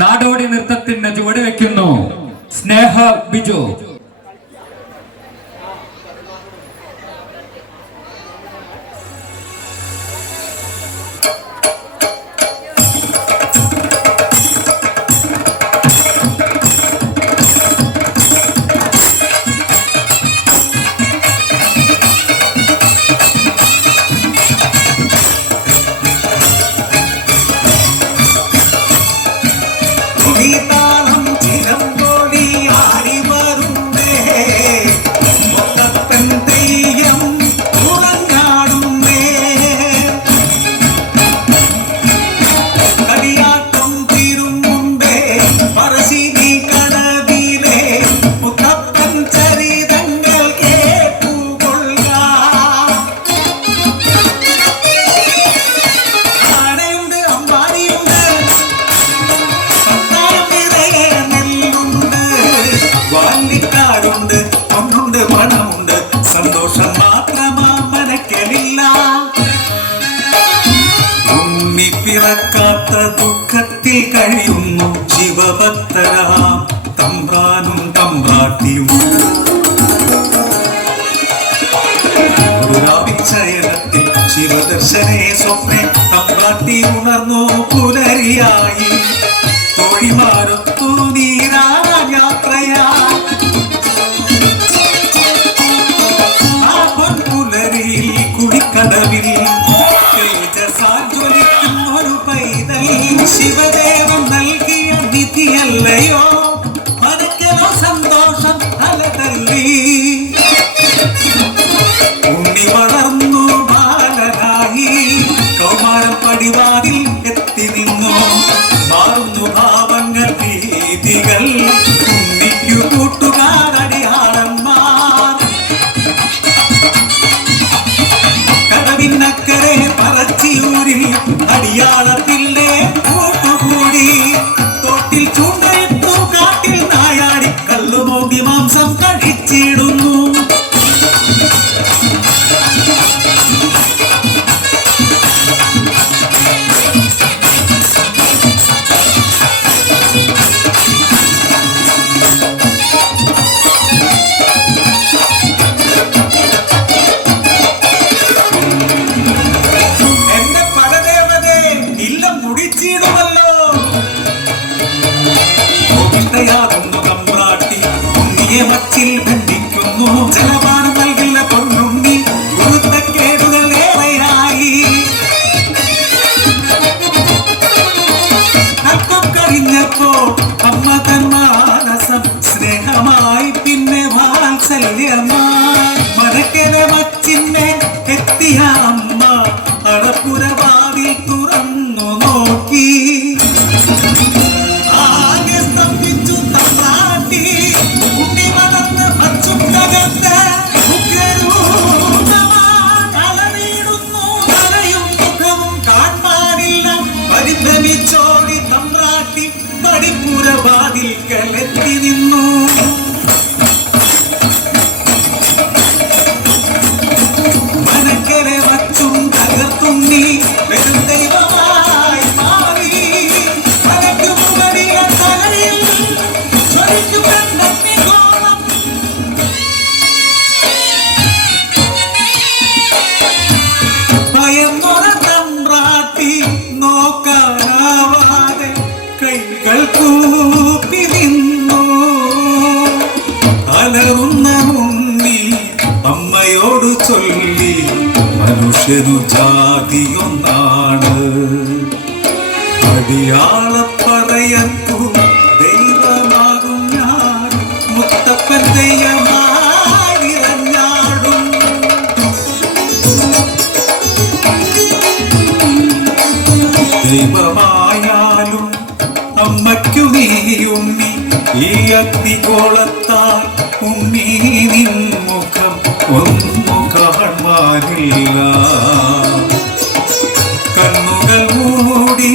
നാടോടി നൃത്തത്തിന് ചുവട് വെക്കുന്നു. സ്നേഹ ബിജു. വാങ്ങിക്കാടുണ്ട് ഒന്നുണ്ട് പണമുണ്ട് സന്തോഷം മാത്രമാ മനക്കലില്ല. ഉണ്ണി പിറക്കാത്ത ദുഃഖത്തിൽ കഴിയുന്നു ശിവഭക്തരാം തമ്പ്രാനും തമ്പ്രാട്ടിയും. ചയനത്തിൽ ശിവദർശനെ സ്വപ്നെ തമ്പ്രാട്ടി ഉണർന്നു പുലരിയായി. തൊഴിമാരത്തു ശിവദേവൻ നൽകിയ നിധിയല്ലയോ മനക്കലോ സന്തോഷം തലതല്ലി ഉണ്ണി വളർന്നു ബാലനായി കൗമാരം എത്തി നിന്നു. മാറുന്നു ഭാവങ്ങൾ രീതികൾ. ഉണ്ണിക്കു കൂട്ടുകാരടിയാളന്മാർ. കടവിനക്കരെ അടിയാളത്തിലെ വാത്സല്യമായി മരക്കര മച്ചിന്നെ എത്തിയ അമ്മ അടപ്പുരവാതിൽ തുറന്നു നോക്കി ആകെ സ്തംഭിച്ചു തമ്പ്രാട്ടി. ഉണ്ണി വളർന്ന് കാൺമാനില്ല. പരിഭ്രമിച്ചോടി തമ്പ്രാട്ടി പടിപ്പുരവാതിൽക്കൽ എത്തി നിന്നു നോക്കാനാവാതെ കൈകൾ കൂപ്പി നിന്നു. അലറുന്ന മുന്നിൽ അമ്മയോട് ചൊല്ലി മനുഷ്യനു ജാതിയൊന്നാണ്. അടിയാളപ്പറയത്തു ദൈവമാകും ഞാൻ മുത്തപ്പൻ ദൈവമായി ദൈവമായാലും അമ്മയ്ക്കു നീ ഉമ്മി ഈ അഗ്നികോളത്താൽ ഉമ്മി നിൻ മുഖം. ഒന്നു കാണുവാനില്ല കണ്ണുകൾ മൂടി